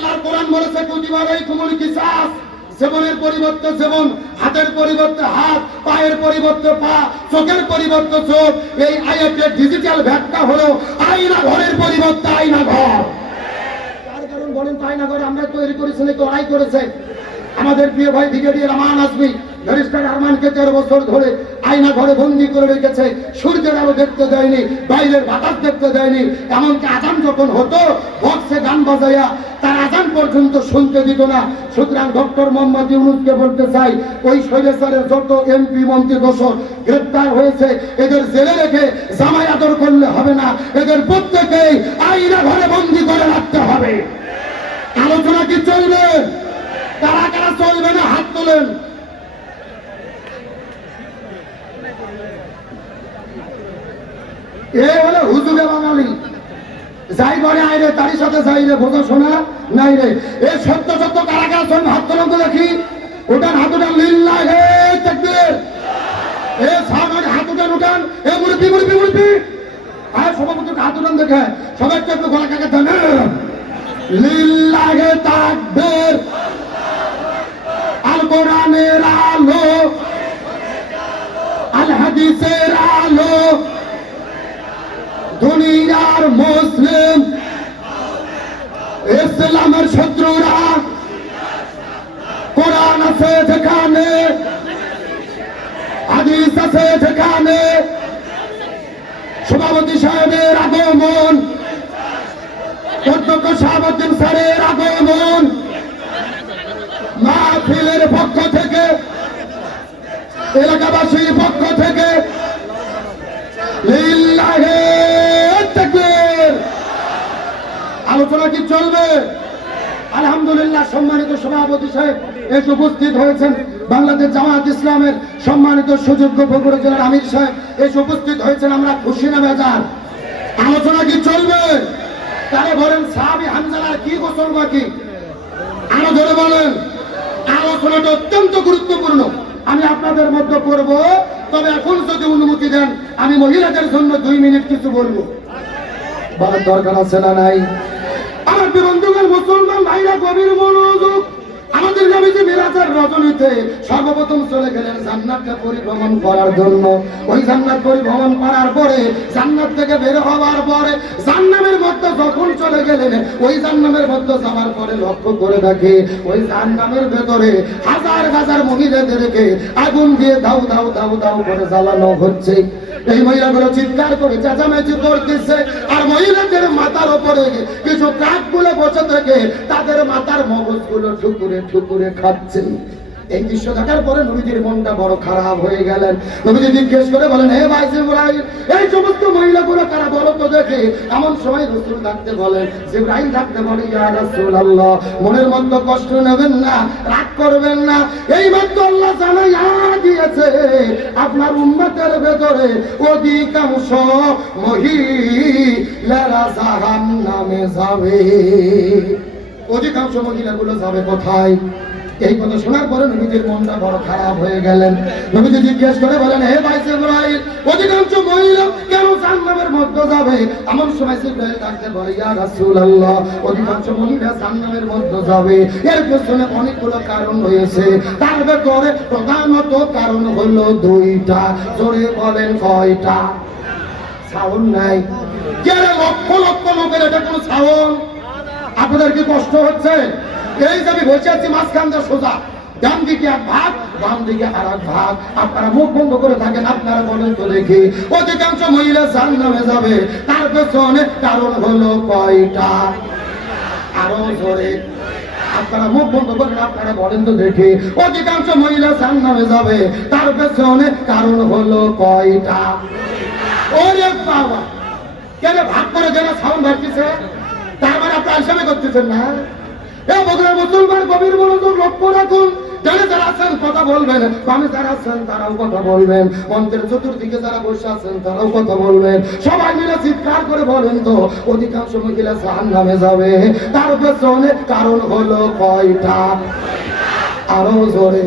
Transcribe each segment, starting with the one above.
আল্লাহর কোরআন বলেছে প্রতিবারই কুমুল কিসাস সেবনের পরিবর্তে সেবন, হাতের পরিবর্তে হাত, পায়ের পরিবর্তে পা, চোখের পরিবর্তে চোখ। এই আইএফের ডিজিটাল ভ্যাটটা হলো আইনা ঘরের পরিবর্তে আইনা ঘর। তার কারণ বলেন তো আইনা ঘর আমরা তৈরি করেছি নাকি ওরাই করেছে? আমাদের প্রিয় ভাই ব্রিগেডিয়ার আমান আসবি ব্যারিস্টার তেরো দেখতে দেয়নি, বাইরের বাতাস তার গ্রেপ্তার হয়েছে, এদের জেলে রেখে জামাই আদর করলে হবে না। এদের প্রত্যেকেই আইনা ঘরে বন্দি করে রাখতে হবে। আলোচনা কি চলবে? কারা কারা চলবে না? হাত তোলেন। এ হলো হুজুরে বাঙালি। যাই করে আইরে, তারই সাথে যাই রে, বোঝা শোনা? নাই রে। এ সত্য সত্য, কারা কারা চলবে হাত তোলেন দেখি। ওটান হাত উঠান, লিল্লাহ, হে এ সামনে হাত উঠান এ মুরব্বি মুরব্বি মুরব্বি। আর সভাপতি হাত দেখে। সবাই একটু গলা কাকে দেন? লিল্লাহে তাকবীর। আল কোরআনের আলো। আল হাদিসের ইসলামের শত্রুরা। কোরআন আছে যেখানে, হাদিস আছে যেখানে। সভাপতি সাহেবের আগমন, অধ্যক্ষ শাহাবুদ্দিন স্যারের আগমন, মাহফিলের পক্ষ থেকে, এলাকাবাসীর পক্ষ থেকে আলোচনা কি চলবে? আলহামদুলিল্লাহ সম্মানিত সভাপতি সাহেব, এসে উপস্থিত হয়েছেন বাংলাদেশ জামাত ইসলামের সম্মানিত সুযোগ্য বগুড়া জেলার আমির সাহেব। এসে উপস্থিত হয়েছেন আমরা খুশি না বেজার। আলোচনা কি চলবে? তাহলে বলেন, সাহাবি হামজালার কি গোসল বাকি? আরও ধরে বলেন। আলোচনাটা অত্যন্ত গুরুত্বপূর্ণ। আমি আপনাদের মধ্যে করব, তবে এখন যদি অনুমতি দেন, আমি মহিলাদের জন্য দুই মিনিট কিছু বলব। বলার দরকার আছে না নাই? আমার বন্ধুগণ মুসলমান ভাইরা গভীর মনোযোগ আমাদের নবীজি মিরাজের রজনীতে সর্বপ্রথম চলে গেলেন জান্নাতকে পরিভ্রমণ করার জন্য। ওই জান্নাত পরিভ্রমণ করার পরে জান্নাত থেকে বের হওয়ার পরে জান্নামের মধ্যে যখন চলে গেলেন, ওই জান্নামের মধ্যে যাওয়ার পরে লক্ষ্য করে দেখে ওই জান্নামের ভেতরে হাজার হাজার মহিলাদেরকে আগুন দিয়ে দাও দাও দাও দাও করে জ্বালানো হচ্ছে। এই মহিলাগুলো চিৎকার করে চেঁচামেচি করতেছে আর মহিলাদের মাথার উপরে কিছু কাকগুলো বসে থেকে তাদের মাথার মগজগুলো ঠুকুরে ঠুকুরে খাচ্ছে এই দৃশ্য দেখার পরে নবীজির মনটা বড় খারাপ হয়ে গেলেন। নবীজি জিজ্ঞেস করে বলেন, হে ভাই জিব্রাইল, এই সমস্ত মহিলাগুলো কারা বলো তো দেখে? এমন সময় রসুল ডাকতে বলেন, জিব্রাইল ডাকতে বলে, ইয়া রাসূলুল্লাহ, মনের মধ্যে কষ্ট নেবেন না, রাগ করবেন না। এই মাত্র আল্লাহ জানাইয়া দিয়েছে, আপনার উম্মতের ভেতরে অধিকাংশ মহিলারা জাহান্নামে যাবে। অধিকাংশ মহিলাগুলো যাবে কোথায়? এই কথা শোনার পরে নবীজির মনটা বড় খারাপ হয়ে গেলেন। নবীজি জিজ্ঞেস করে বলেন, হে ভাই জিব্রাইল, অধিকাংশ মহিলা কেন জাহান্নামের মধ্যে যাবে? এমন সময় জিব্রাইল ডাকতে বলে, ইয়া রাসূলুল্লাহ, অধিকাংশ মহিলা জাহান্নামের মধ্যে যাবে। এর পেছনে অনেকগুলো কারণ রয়েছে। তার ভেতরে প্রধানত কারণ হলো দুইটা। জোরে বলেন কয়টা? সাউন্ড নাই। কে লক্ষ লক্ষ লোকের এটা কোনো সাউন্ড আপনাদের কি কষ্ট হচ্ছে? এই যে আমি বসে আছি মাঝখান দিয়ে সোজা। ডান দিকে এক ভাগ, বাম দিকে আর এক ভাগ। আপনারা মুখ বন্ধ করে থাকেন, আপনারা বলেন তো দেখি। অধিকাংশ মহিলা জান নামে যাবে। তার পেছনে কারণ হলো কয়টা? আরও জোরে। আপনারা মুখ বন্ধ করেন, আপনারা বলেন তো দেখি। অধিকাংশ মহিলা জান নামে যাবে। তার পেছনে কারণ হলো কয়টা? ওরে বাবা! কেন ভাগ করে যেন সাউন্ড মানে আপনি করতেছেন না? এ বগুড়ার মুসলমান মনোযোগ লক্ষ্য রাখুন। যারা যারা আছেন, কথা বলবেন। বামে যারা আছেন, তারাও কথা বলবেন। মন্ত্রের চতুর্দিকে যারা বসে আছেন, তারাও কথা বলবেন। সবাই মিলে চিৎকার করে বলেন তো, অধিকাংশ মহিলা নামে যাবে। তার পেছনে কারণ হলো কয়টা? আরও জোরে।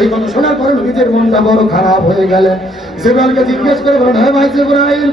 এই কথা শোনার পরে নিজের মনটা বড় খারাপ হয়ে গেলেন জিব্রাইলকে জিজ্ঞেস করে বলেন, হে ভাই জিব্রাইল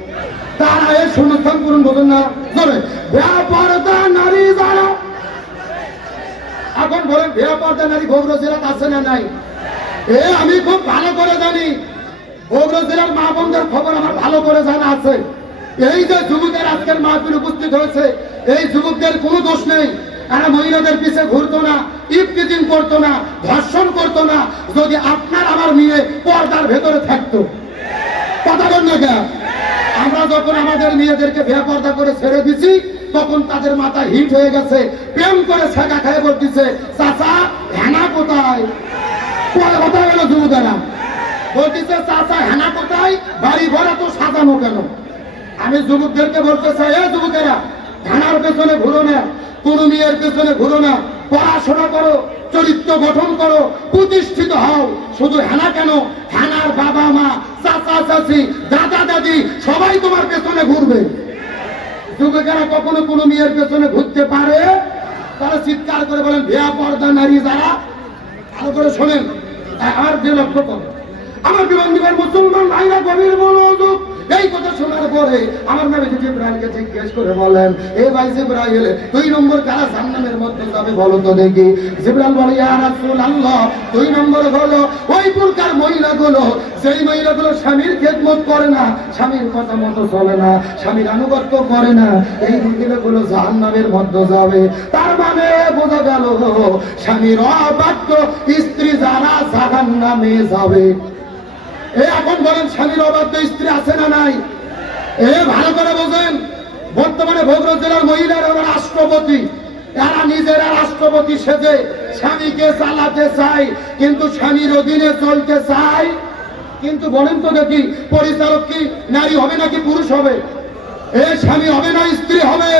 তারা করবেন না। নারী এখন বলেন নারী আছে না নাই? এ আমি খুব ভালো করে জানি। জেলার মা খবর আমার ভালো করে জানা আছে। এই যে যুবকের আজকের মাহফিল উপস্থিত হয়েছে, এই যুবকদের কোনো দোষ নেই। এরা মহিলাদের পিছে ঘুরতো না, ইফতিজিং করতো না, ধর্ষণ করতো না। যদি আপনার আমার মেয়ে পর্দার ভেতরে থাকতো। কথা বল? আমরা যখন আমাদের মেয়েদেরকে বেপর্দা করে ছেড়ে দিছি, তখন তাদের মাথা হিট হয়ে গেছে। প্রেম করে ছেঁকা খায় বলতেছে, চাচা, হেনা কোথায়? কথা গেল যুবকেরা। বলতেছে, চাচা, হেনা কোথায়? বাড়ি ঘরে তো সাজানো কেন? আমি যুবকদেরকে বলতে চাই, এ যুবকেরা, হেনার পেছনে ঘুরো না, কোন মেয়ের পেছনে ঘুরো না, পড়াশোনা করো, চরিত্র গঠন করো, প্রতিষ্ঠিত হও। শুধু হেনা কেন? হেনার বাবা মা চাচা, চাচি, দাদা দাদি সবাই তোমার পেছনে ঘুরবে। যুবকেরা কখনো কোনো মেয়ের পেছনে ঘুরতে পারে, তারা চিৎকার করে বলেন, ভেয়া পর্দা নারী যারা। ভালো করে শোনেন আর যে লক্ষ্য করো। আমার বিবন্ধীবার মুসলমান ভাইরা, গভীর মনোযোগ, এই কথা শোনার পরে আমার নামে জিব্রাইলকে জিজ্ঞেস করে বলেন, এ ভাই জিব্রাইল, দুই নম্বর কারা জান্নাতের মধ্যে যাবে বলো তো দেখি? জিব্রাইল বলে, ইয়া রাসূলুল্লাহ। দুই নম্বর হলো, ওই মহিলাগুলো সেই মহিলাগুলো স্বামীর খেদমত করে না, স্বামীর কথা মতো চলে না, স্বামীর আনুগত্য করে না, এই মহিলাগুলো জাহান্নামের মধ্যে যাবে। তার মানে বোঝা গেল, স্বামীর অবাধ্য স্ত্রী যারা জাহান্নামে যাবে। এ এখন বলেন, স্বামীর অবাধ্য স্ত্রী আছে না নাই? এ ভালো করে বোঝেন, বর্তমানে ভোগর জেলার মহিলারা রাষ্ট্রপতি। এরা নিজেরা রাষ্ট্রপতি সেজে স্বামীকে চালাতে চায় কিন্তু স্বামীর অধীনে চলতে চায় কিন্তু বলেন তো দেখি, পরিচালক কি, নারী হবে নাকি পুরুষ হবে? এ স্বামী হবে না, স্ত্রী হবে?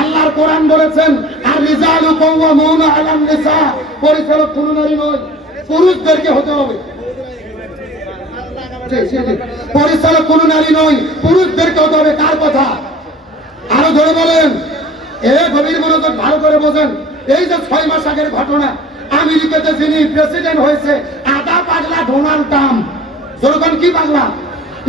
আল্লাহর কোরআন বলেছেন আর রিজালু কওয়ামুনা আলান নিসা। পরিচালক কোন নারী নয়, পুরুষদেরকে হতে হবে। পরিচালক কোন নারী নয়, পুরুষদেরকে হতে হবে। কার কথা? আরও ধরে বলেন। এ গভীর মনোযোগ ভালো করে বোঝেন। এই যে ছয় মাস আগের ঘটনা, আমেরিকাতে যিনি প্রেসিডেন্ট হয়েছে, আদা পাগলা ডোনাল্ড ট্রাম্প। যেরকম কি পাগলা?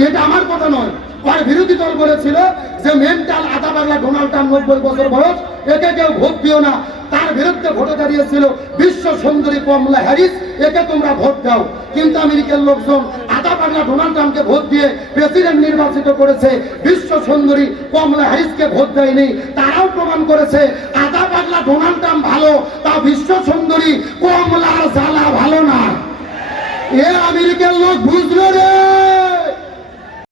এটা আমার কথা নয়। আর বিরোধী দল বলেছিল যে মেন্টাল আদা পাগলা ডোনাল্ড ট্রাম্প নব্বই বছর বয়স, একে কেউ ভোট দিও না। তার বিরুদ্ধে ভোটে দাঁড়িয়েছিল বিশ্ব সুন্দরী কমলা হ্যারিস, একে তোমরা ভোট দাও। কিন্তু আমেরিকার লোকজন আদা পাগলা ডোনাল্ড ট্রাম্পকে ভোট দিয়ে প্রেসিডেন্ট নির্বাচিত করেছে। বিশ্ব সুন্দরী কমলা হ্যারিসকে ভোট দেয়নি। তারাও প্রমাণ করেছে, আদা পাগলা ডোনাল্ড ট্রাম্প ভালো তা বিশ্ব সুন্দরী, কমলার জ্বালা ভালো না। এ আমেরিকার লোক বুঝলো রে।